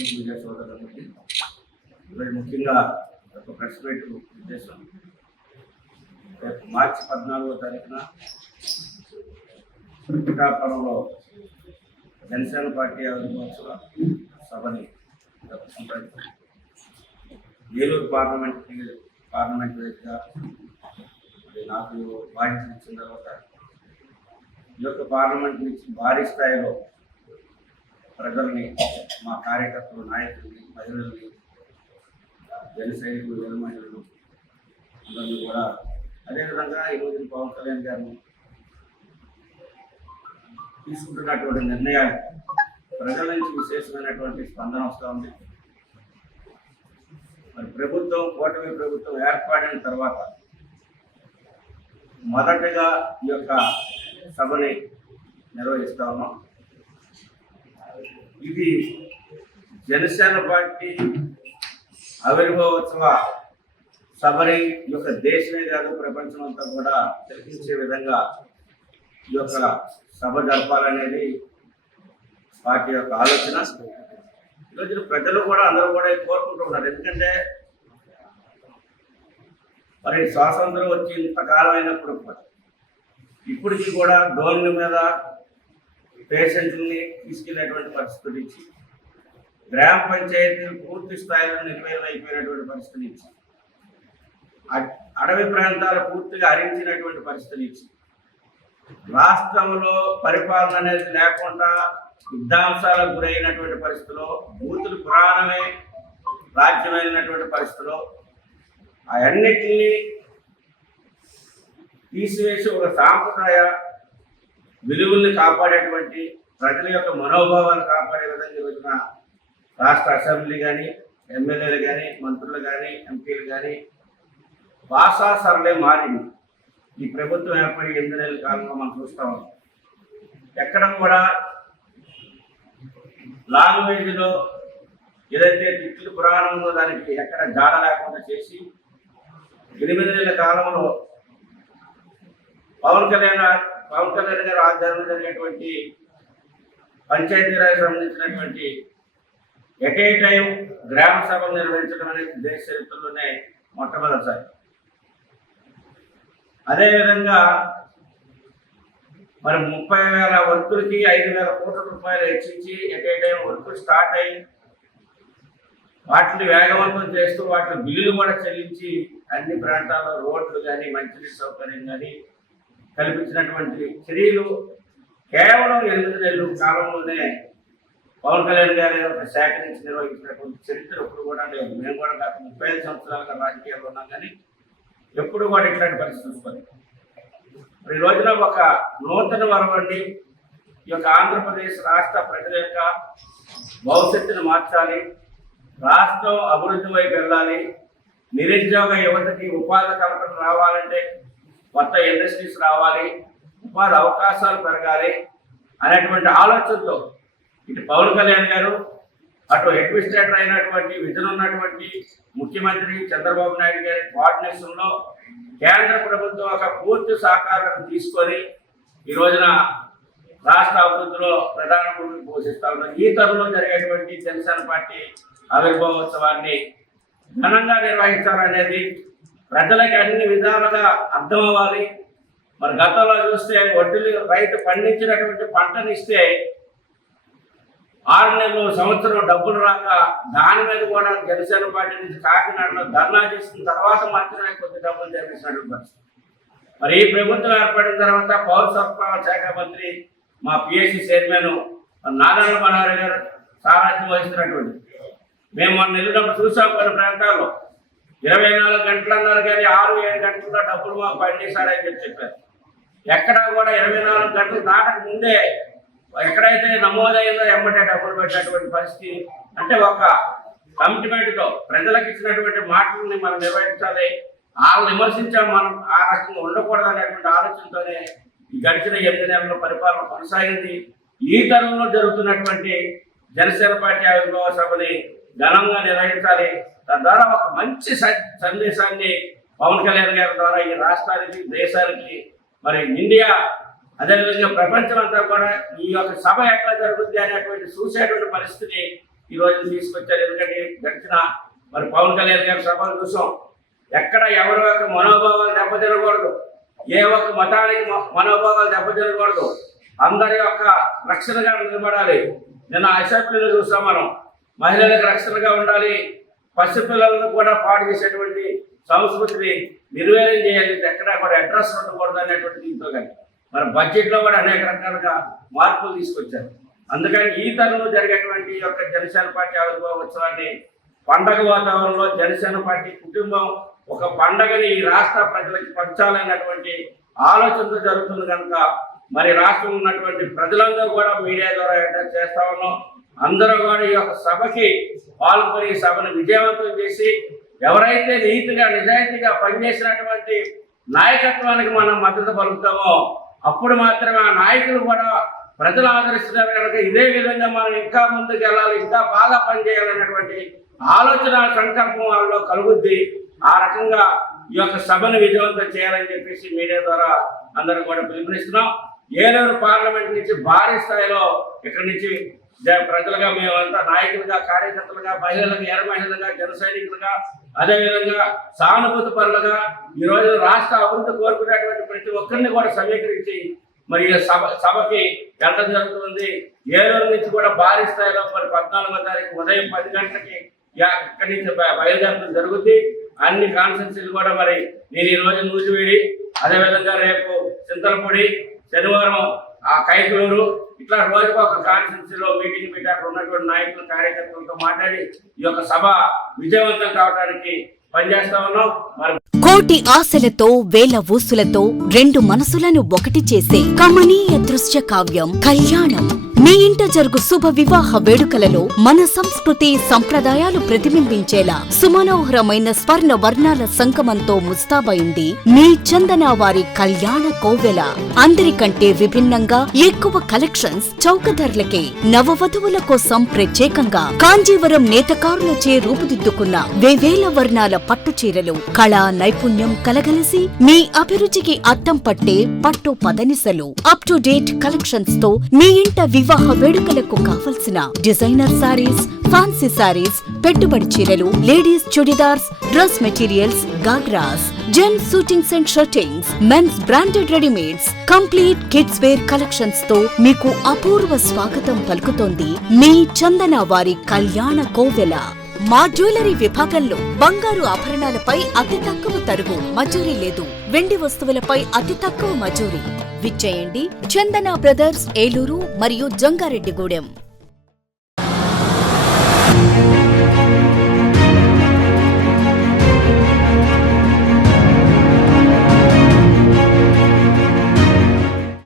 Media సోదరులందరికీ ఈరోజు ముఖ్యంగా ఒక ప్రెస్ మీట్ ఉద్దేశం రేపు మార్చి 14వ తారీఖున పిఠాపురంలో జనసేన పార్టీ ఆవిర్భావ సభని ఏలూరు పార్లమెంట్ వేదికగా నాకు బాధ్యత ఇచ్చిన తర్వాత ఈ యొక్క పార్లమెంట్ నుంచి భారీ స్థాయిలో ప్రజల్ని, మా కార్యకర్తలు, నాయకుల్ని, మహిళల్ని, జన సైనికులు, జన మహిళలు అందరినీ కూడా అదేవిధంగా ఈరోజు పవన్ కళ్యాణ్ గారిని తీసుకుంటున్నటువంటి నిర్ణయాలు ప్రజల నుంచి విశేషమైనటువంటి స్పందన వస్తూ ఉంది. మరి ప్రభుత్వం, కూటమి ప్రభుత్వం ఏర్పడిన తర్వాత మొదటగా ఈ యొక్క సభని నిర్వహిస్తా ఉన్నాం. ఇది జనసేన పార్టీ ఆవిర్భావోత్సవ సభని ఈ యొక్క దేశమే కాదు ప్రపంచం అంతా కూడా తెలిపించే విధంగా ఈ యొక్క సభ జరపాలనేది పార్టీ యొక్క ఆలోచన. ఈరోజు ప్రజలు కూడా అందరూ కూడా కోరుకుంటున్నారు. ఎందుకంటే మరి స్వాతంత్రం వచ్చి ఇంతకాలం అయినప్పుడు ఇప్పటికీ కూడా డ్రోన్ల మీద పేషెంట్ని తీసుకెళ్లేటువంటి పరిస్థితి నుంచి, గ్రామ పంచాయతీలు పూర్తి స్థాయిలో నిర్వీర్యం అయిపోయినటువంటి పరిస్థితి నుంచి, అడవి ప్రాంతాలు పూర్తిగా హరించినటువంటి పరిస్థితి నుంచి, రాష్ట్రంలో పరిపాలన అనేది లేకుండా యుద్ధాంశాలకు గురైనటువంటి పరిస్థితిలో, బూతులు పురాణమే రాజ్యమైనటువంటి పరిస్థితిలో అవన్నిటినీ తీసివేసి ఒక సాంప్రదాయ విలువల్ని కాపాడేటువంటి, ప్రజల యొక్క మనోభావాలు కాపాడే విధంగా వచ్చిన రాష్ట్ర అసెంబ్లీ కానీ, ఎమ్మెల్యేలు కానీ, మంత్రులు కానీ, ఎంపీలు కానీ భాషా సరళే మారింది. ఈ ప్రభుత్వం ఏర్పడి 8 నెలల కాలంలో మనం చూస్తా ఉన్నాం. ఎక్కడ కూడా లాంగ్వేజ్లో ఏదైతే తిట్లు పురాణం ఉందో దానికి ఎక్కడ జాడ లేకుండా చేసి 8 నెలల కాలంలో పవన్ కళ్యాణ్ గారు ఆధ్వర్యంలో జరిగేటువంటి పంచాయతీరాజ్ సంబంధించినటువంటి ఎట్ ఏ టైం గ్రామ సభలు నిర్వహించడం అనేది దేశ చరిత్రలోనే మొట్టమొదటిసారి. అదేవిధంగా మరి 30,000 వర్కులకి 5,000 కోట్ల రూపాయలు హెచ్చించి ఎట్ ఏ టైం వర్కులు స్టార్ట్ అయ్యి వాటిని వేగవంతం చేస్తూ వాటి బిల్లులు కూడా చెల్లించి అన్ని ప్రాంతాల్లో రోడ్లు కానీ, మంచినీటి సౌకర్యం కానీ కల్పించినటువంటి చర్యలు కేవలం 8 నెలల కాలంలోనే పవన్ కళ్యాణ్ గారి ఒక శాఖ నుంచి నిర్వహించినటువంటి చరిత్ర ఎప్పుడు కూడా లేదు. మేము కూడా గత 35 సంవత్సరాలుగా రాజకీయాల్లో ఉన్నాం, కానీ ఎప్పుడు కూడా ఇట్లాంటి పరిస్థితి చూసుకోలేదు. మరి ఈ రోజున ఒక నూతన వరవండి ఈ యొక్క ఆంధ్రప్రదేశ్ రాష్ట్ర ప్రజల యొక్క భవిష్యత్తును మార్చాలి, రాష్ట్రం అభివృద్ధి వైపు వెళ్ళాలి, నిరుద్యోగ యువతకి ఉపాధి కల్పన రావాలంటే కొత్త ఇండస్ట్రీస్ రావాలి, ఉపాధి అవకాశాలు పెరగాలి అనేటువంటి ఆలోచనతో ఇటు పవన్ కళ్యాణ్ గారు, అటు అడ్మినిస్ట్రేటర్ అయినటువంటి విజన్ ఉన్నటువంటి ముఖ్యమంత్రి చంద్రబాబు నాయుడు గారి కోఆర్డినేషన్లో కేంద్ర ప్రభుత్వం ఒక పూర్తి సహకారం తీసుకొని ఈ రోజున రాష్ట్ర అభివృద్ధిలో ప్రధాన భూమిక పోషిస్తా ఉన్నారు. ఈ తరంలో జరిగేటువంటి జనసేన పార్టీ ఆవిర్భావోత్సవాన్ని ఘనంగా నిర్వహించాలనేది ప్రజలకి అన్ని విధాలుగా అర్థం అవ్వాలి. మరి గతంలో చూస్తే వడ్డీలు రైతు పండించినటువంటి పంటని ఇస్తే 6 నెలలు, సంవత్సరం డబ్బులు రాక దాని మీద కూడా జనసేన పార్టీ నుంచి కాకినాడలో ధర్నా చేసిన తర్వాత మాత్రమే కొద్ది డబ్బులు చెల్లించినటువంటి పరిస్థితి. మరి ఈ ప్రభుత్వం ఏర్పడిన తర్వాత పౌర సరఫరాల శాఖ మంత్రి, మా పిఎస్సి చైర్మన్ నారాయణ మనోహర్ గారు సారథ్యం వహిస్తున్నటువంటి, మేము మొన్న వెళ్ళినప్పుడు చూసాం కొన్ని ప్రాంతాల్లో 24 గంటలు అన్నారు, కానీ 6-7 గంటల్లో డబ్బులు మాకు పండిస్తారని చెప్పారు. ఎక్కడా కూడా 24 గంటలు దాటక ముందే ఎక్కడైతే నమోదైందో ఎమ్మటే డబ్బులు పెట్టేటువంటి పరిస్థితి. అంటే ఒక కమిట్మెంట్తో ప్రజలకు ఇచ్చినటువంటి మాటలని మనం నిర్వహించాలి, వాళ్ళు విమర్శించాం, మనం ఆ రకంగా ఉండకూడదు అనేటువంటి ఆలోచనతోనే ఈ గడిచిన 8 నెలల పరిపాలన కొనసాగింది. ఈ తరంలో జరుగుతున్నటువంటి జనసేన పార్టీ ఆవిర్భావ సభని ఘనంగా నిర్వహించాలి. తద్వారా ఒక మంచి సందేశాన్ని పవన్ కళ్యాణ్ గారి ద్వారా ఈ రాష్ట్రానికి, దేశానికి, మరి ఇండియా అదేవిధంగా ప్రపంచం అంతా కూడా ఈ యొక్క సభ ఎట్లా జరుగుతుంది అనేటువంటి చూసేటువంటి పరిస్థితిని ఈ రోజు తీసుకొచ్చారు. ఎందుకంటే గడిచిన మరి పవన్ కళ్యాణ్ గారి సభలు చూసాం. ఎక్కడ ఎవరి యొక్క మనోభావాలు దెబ్బతినకూడదు, ఏ ఒక్క మతానికి మనోభావాలు దెబ్బతినకూడదు, అందరి యొక్క రక్షణగా నిలబడాలి. నిన్న అసెంబ్లీలో చూసాం మనం, మహిళలకు రక్షణగా ఉండాలి, పసిపిల్లలను కూడా పాడు చేసేటువంటి సంస్కృతిని నిర్వీర్యం చేయాలి, ఎక్కడా కూడా అడ్రస్ ఉండకూడదు అనేటువంటి దీంతో కానీ మరి బడ్జెట్లో కూడా అనేక రకాలుగా మార్పులు తీసుకొచ్చారు. అందుకని ఈ తరంలో జరిగేటువంటి యొక్క జనసేన పార్టీ ఆవిర్భావ ఉత్సవాన్ని పండగ వాతావరణంలో జనసేన పార్టీ కుటుంబం ఒక పండగని ఈ రాష్ట్ర ప్రజలకు పంచాలన్నటువంటి ఆలోచనతో జరుగుతుంది కనుక మరి రాష్ట్రంలో ఉన్నటువంటి ప్రజలందరూ కూడా మీడియా ద్వారా అటాచ్ చేస్తా ఉన్నాం. అందరూ కూడా ఈ యొక్క సభకి పాల్గొని ఈ సభను విజయవంతం చేసి ఎవరైతే నీతిగా నిజాయితీగా పనిచేసినటువంటి నాయకత్వానికి మనం మద్దతు పలుకుతామో అప్పుడు మాత్రమే ఆ నాయకులు కూడా ప్రజలు ఆదరిస్తున్నారు కనుక ఇదే విధంగా మనం ఇంకా ముందుకు వెళ్ళాలి, ఇంకా బాగా పనిచేయాలన్నటువంటి ఆలోచన సంకల్పం వాళ్ళలో కలుగుద్ది. ఆ రకంగా ఈ యొక్క సభను విజయవంతం చేయాలని చెప్పేసి మీడియా ద్వారా అందరూ కూడా పిలుపునిస్తున్నాం. ఏలూరు పార్లమెంట్ నుంచి భారీ స్థాయిలో ఇక్కడి నుంచి ప్రజలుగా మేమంతా నాయకులుగా, కార్యకర్తలుగా, మహిళలుగా, ఎర్ర మహిళలుగా, జన సైనికులుగా, అదేవిధంగా సానుభూతి పరులుగా ఈరోజు రాష్ట్ర అభివృద్ధి కోరుకునేటువంటి ప్రతి ఒక్కరిని కూడా సమీకరించి మరి సభకి వెళ్ళడం జరుగుతుంది. ఏలూరు నుంచి కూడా భారీ స్థాయిలో మరి 14వ తారీఖు ఉదయం 10 గంటలకి ఇక్కడి నుంచి బయలుదేరడం జరుగుతుంది. అన్ని కాన్స్టిట్యూన్సీలు కూడా మరి నేను ఈరోజు నూజివీడి, అదేవిధంగా రేపు చింతలపూడి, శనివారం ఆ కైకలూరు, ఇట్లా రోజుకు ఒక కాన్స్టిట్యూన్సీలో మీటింగ్ పెట్టి అక్కడ ఉన్నటువంటి నాయకులు, కార్యకర్తలతో మాట్లాడి ఈ యొక్క సభ విజయవంతం కావడానికి పనిచేస్తా ఉన్నాం. మరి కోటి ఆశలతో వేల ఊసులతో రెండు మనసులను ఒకటి చేసే కమనీయ దృశ్య కావ్యం కళ్యాణం. మీ ఇంట జరుగు శుభ వివాహ వేడుకలలో మన సంస్కృతి సంప్రదాయాలు ప్రతిబింబించేలా సుమనోహరమైన స్వర్ణ వర్ణాల సంగమంతో ముస్తాబైంది మీ చందన వారి కళ్యాణ కోవెల. అందరికంటే విభిన్నంగా ఎక్కువ కలెక్షన్స్ చౌక ధరలకే నవవధువుల కోసం ప్రత్యేకంగా కాంజీవరం నేతకారులచే రూపుదిద్దుకున్న వేవేల వర్ణాల పట్టు చీరలు, కళా నైపుణ్యం కలగలిసి మీ అభిరుచికి అద్దం పట్టే పట్టు పదనిసలు, అప్ టు డేట్ కలెక్షన్స్ తో మీ ఇంట వివాహ వేడుకలకు కావలసిన డిజైనర్ సారీస్, ఫ్యాన్సీ సారీస్, పెట్టుబడి చీరలు, ladies chudidars, dress materials, ghagras, gents suitings and shirtings, men's branded readymades, complete kids wear collections తో మీకు అపూర్వ స్వాగతం పలుకుతోంది మీ చందన వారి కళ్యాణ కోవెల. మా జ్యువెలరీ విభాగంలో బంగారు ఆభరణాలపై అతి తక్కువ తరుగు, మజూరీ లేదు. వెండి వస్తువులపై అతి తక్కువ మజూరీ. విచ్చేయండి చందన బ్రదర్స్, ఏలూరు మరియు జంగారెడ్డిగూడెం.